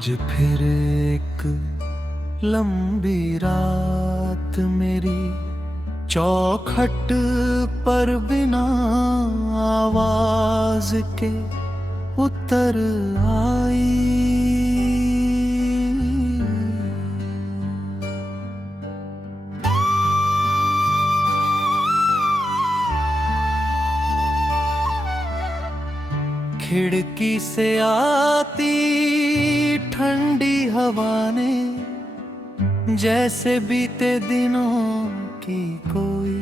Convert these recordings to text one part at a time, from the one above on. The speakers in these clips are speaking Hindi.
आज फिर एक लंबी रात मेरी चौखट पर बिना आवाज के उतर आई। खिड़की से आती ठंडी हवा ने जैसे बीते दिनों की कोई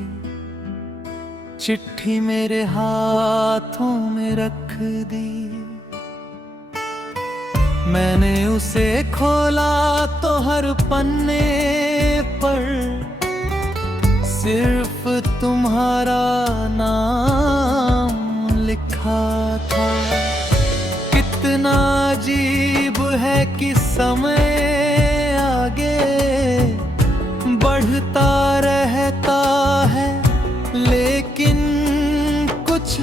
चिट्ठी मेरे हाथों में रख दी। मैंने उसे खोला तो हर पन्ने पर सिर्फ तुम्हारा नाम लिखा था। कितना अजीब है कि समय आगे बढ़ता रहता है, लेकिन कुछ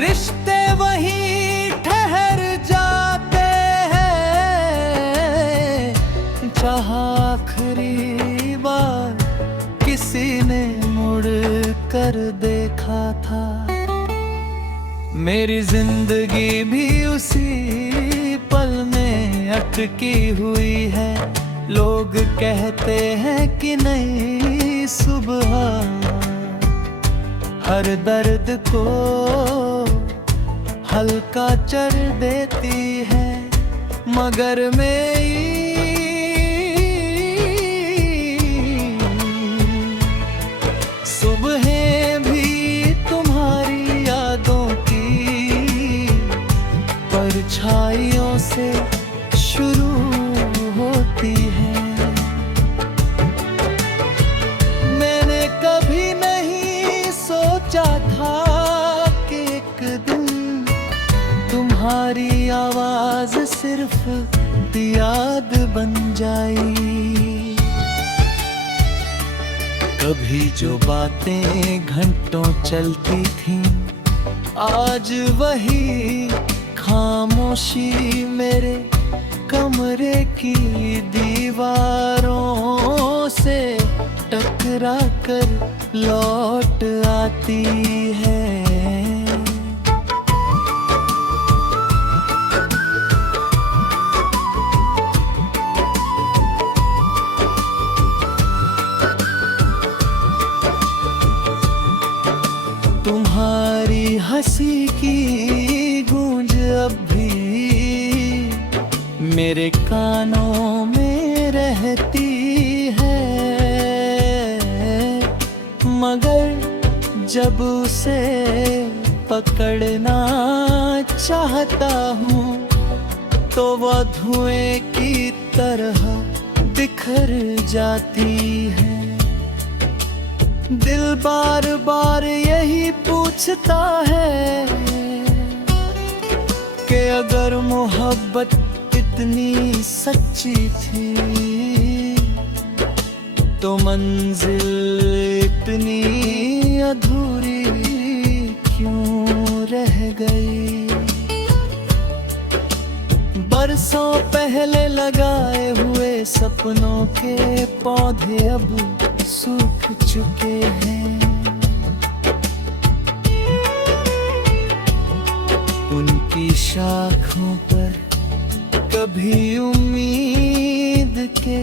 रिश्ते वहीं ठहर जाते हैं। जहाँ आखिरी बार किसी ने मुड़ कर देखा था, मेरी जिंदगी भी उसी पल में अटकी हुई है। लोग कहते हैं कि नई सुबह हर दर्द को हल्का कर देती है, मगर मेरी सुबहें भी तुम्हारी यादों परछाइयों से शुरू होती है। मैंने कभी नहीं सोचा था कि एक दिन तुम्हारी आवाज सिर्फ याद बन जाई। कभी जो बातें घंटों चलती थीं, आज वही खामोशी मेरे कमरे की दीवारों से टकरा कर लौट आती है। तुम्हारी हंसी की गूंज अब भी मेरे कानों में रहती है, मगर जब उसे पकड़ना चाहता हूँ तो वह धुएं की तरह बिखर जाती है। दिल बार बार यही पूछता है कि अगर मोहब्बत इतनी सच्ची थी तो मंजिल इतनी अधूरी क्यों रह गई। बरसों पहले लगाए हुए सपनों के पौधे अब सूख चुके हैं। उनकी शाखों पर कभी उम्मीद के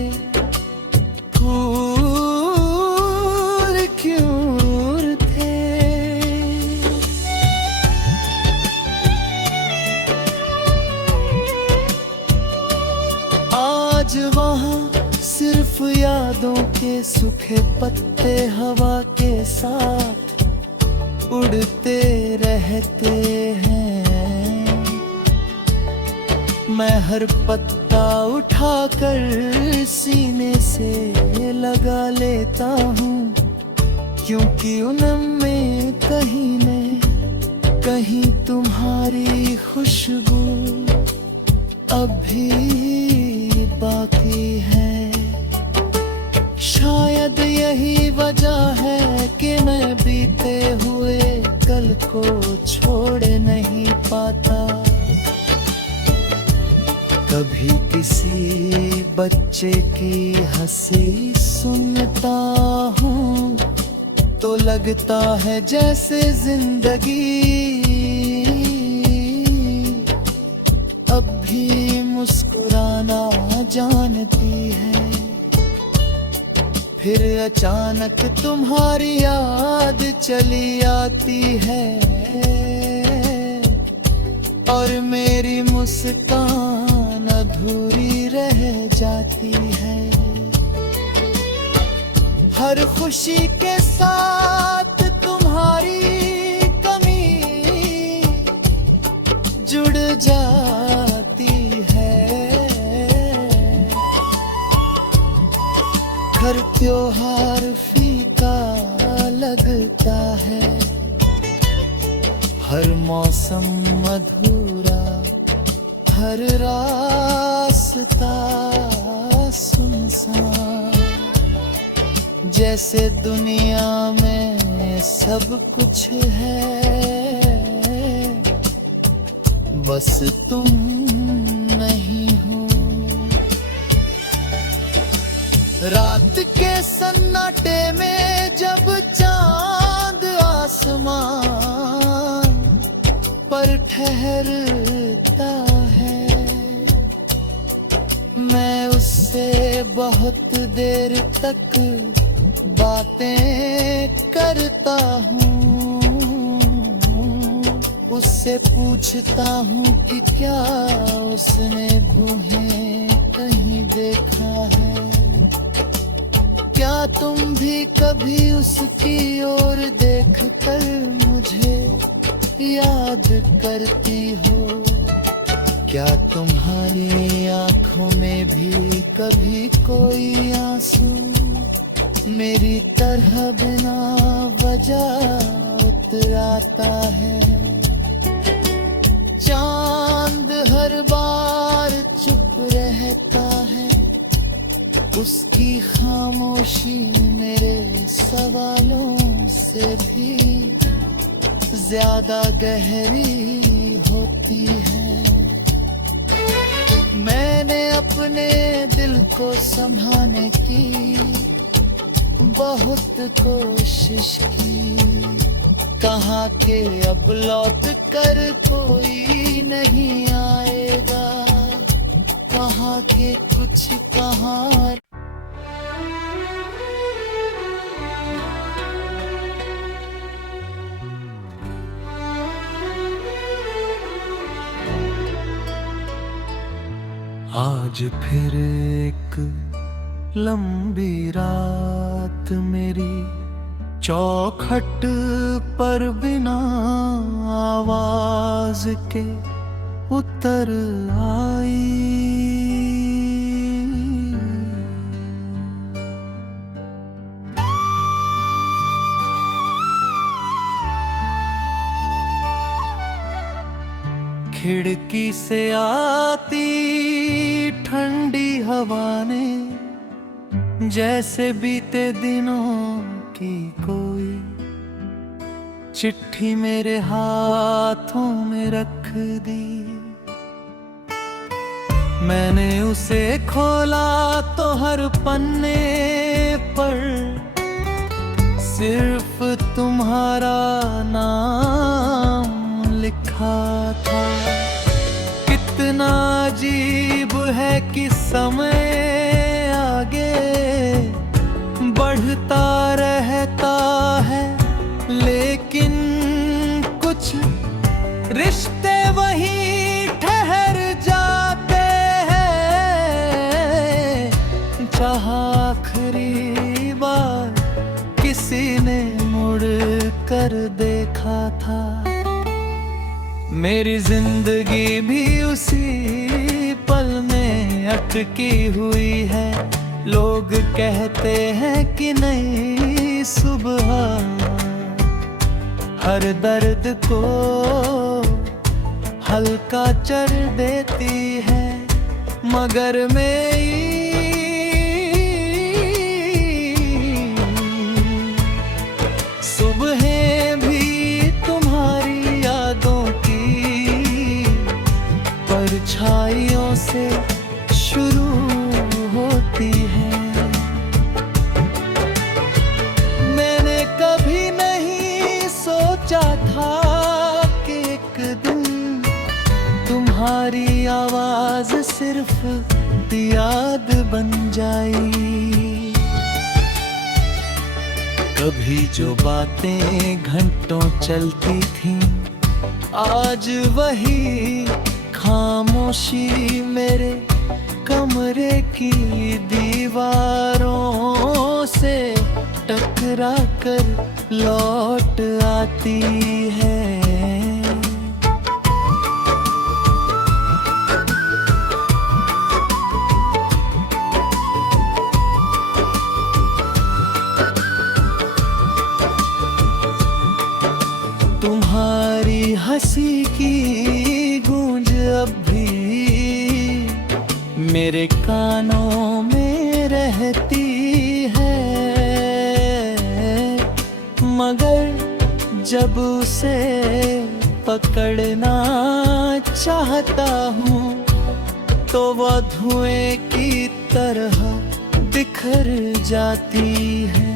फूल क्यों थे। आज वहाँ सिर्फ यादों के सूखे पत्ते हवा के साथ उड़ते रहते हैं। मैं हर पत्ता उठाकर सीने से लगा लेता हूँ, क्योंकि उनमें कहीं न कहीं तुम्हारी खुशबू अभी बाकी है। शायद यही वजह है कि मैं बीते हुए कल को छोड़ नहीं पाता। कभी किसी बच्चे की हंसी सुनता हूँ तो लगता है जैसे जिंदगी अब भी मुस्कुराना जानती है। फिर अचानक तुम्हारी याद चली आती है और मेरी मुस्कान अधूरी रह जाती है। हर खुशी के साथ तुम्हारी कमी जुड़ जाती है। हर त्योहार फीका लगता है, हर मौसम अधूरा, हर रास्ता सुनसान। जैसे दुनिया में सब कुछ है, बस तुम नहीं हो। रात के सन्नाटे में जब चांद आसमान पर ठहरता है, मैं उससे बहुत देर तक बातें करता हूँ। उससे पूछता हूँ कि क्या उसने भूहें कहीं देखा है। क्या तुम भी कभी उसकी ओर देखकर मुझे याद करती हो? क्या तुम्हारी आंखों में भी कभी कोई आंसू मेरी तरह बिना वजह उतराता है? चांद हर बार चुप रहता है, उसकी खामोशी मेरे सवालों से भी ज्यादा गहरी होती है। मैंने अपने दिल को संभालने की बहुत कोशिश की, कहाँ के अब लौट कर कोई नहीं आएगा, कहाँ के कुछ कहाँ। आज फिर एक लंबी रात मेरी चौखट पर बिना आवाज के उतर आई। खिड़की से आती ठंडी हवा ने जैसे बीते दिनों की कोई चिट्ठी मेरे हाथों में रख दी। मैंने उसे खोला तो हर पन्ने पर सिर्फ तुम्हारा नाम लिखा था। कितना अजीब है कि समय आगे बढ़ता रहता है, लेकिन कुछ रिश्ते वहीं ठहर जाते हैं। चाहा आखिरी बार किसी ने मुड़ कर देखा था, मेरी जिंदगी भी उसी पल में अटकी हुई है। लोग कहते हैं कि नई सुबह हर दर्द को हल्का चढ़ देती है, मगर मेरी सुबहें भी तुम्हारी यादों की परछाइयों से जाई। कभी जो बातें घंटों चलती थीं, आज वही खामोशी मेरे कमरे की दीवारों से टकरा कर लौट आती है। तुम्हारी हंसी की गूंज अब भी मेरे कानों में रहती है, मगर जब उसे पकड़ना चाहता हूँ तो वह धुएं की तरह बिखर जाती है।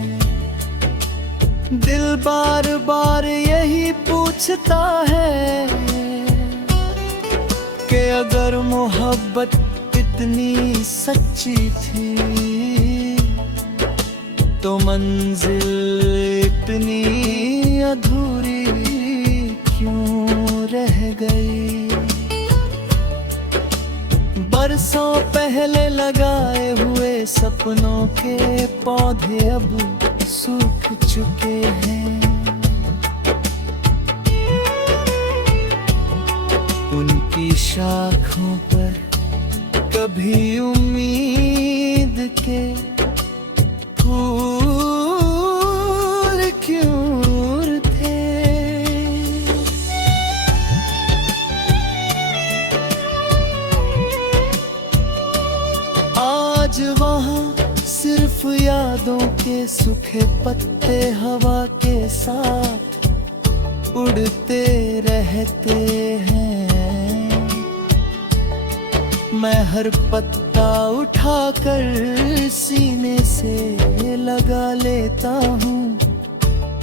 दिल बार बार यही पूछता है कि अगर मोहब्बत इतनी सच्ची थी तो मंजिल इतनी अधूरी क्यों रह गई। बरसों पहले लगाए हुए सपनों के पौधे अब सूख चुके हैं। उनकी शाखों पर कभी उम्मीद के फूल क्यों थे। आज वहाँ सिर्फ यादों के सूखे पत्ते हवा के साथ उड़ते रहते हैं। मैं हर पत्ता उठाकर सीने से लगा लेता हूँ,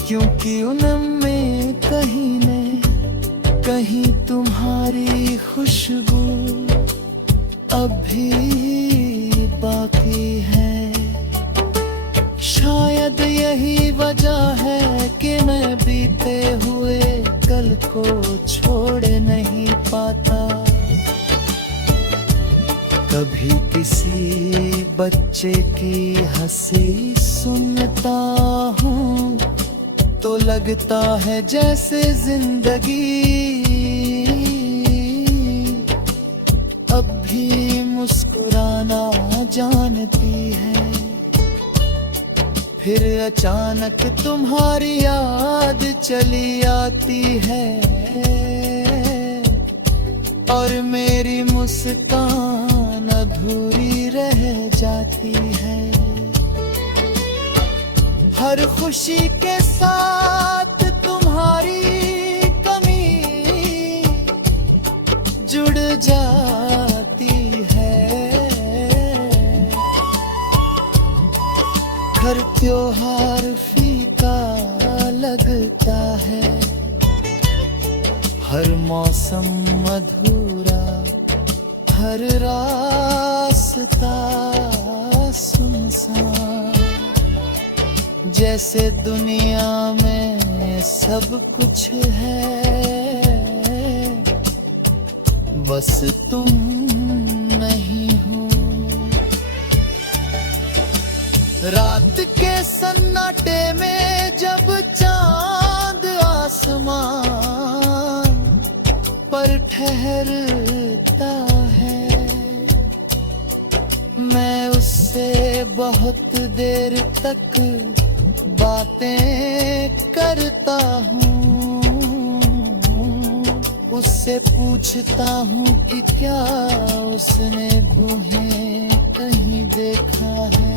क्योंकि उनमें कहीं न कहीं तुम्हारी खुशबू अभी बाकी है। शायद यही वजह है कि मैं बीते हुए कल को छोड़ नहीं पाता। कभी किसी बच्चे की हंसी सुनता हूँ तो लगता है जैसे जिंदगी अब भी मुस्कुराना जानती है। फिर अचानक तुम्हारी याद चली आती है और मेरी मुस्कान अधूरी रह जाती है। हर खुशी के साथ तुम्हारी कमी जुड़ जाती है। हर त्योहार फीका लगता है, हर मौसम अधूरा, हर रास्ता सुनसान। जैसे दुनिया में सब कुछ है, बस तुम नहीं हो। रात के सन्नाटे में जब चांद आसमान पर ठहरता है, मैं उससे बहुत देर तक बातें करता हूँ। उससे पूछता हूँ कि क्या उसने भूहे कहीं देखा है।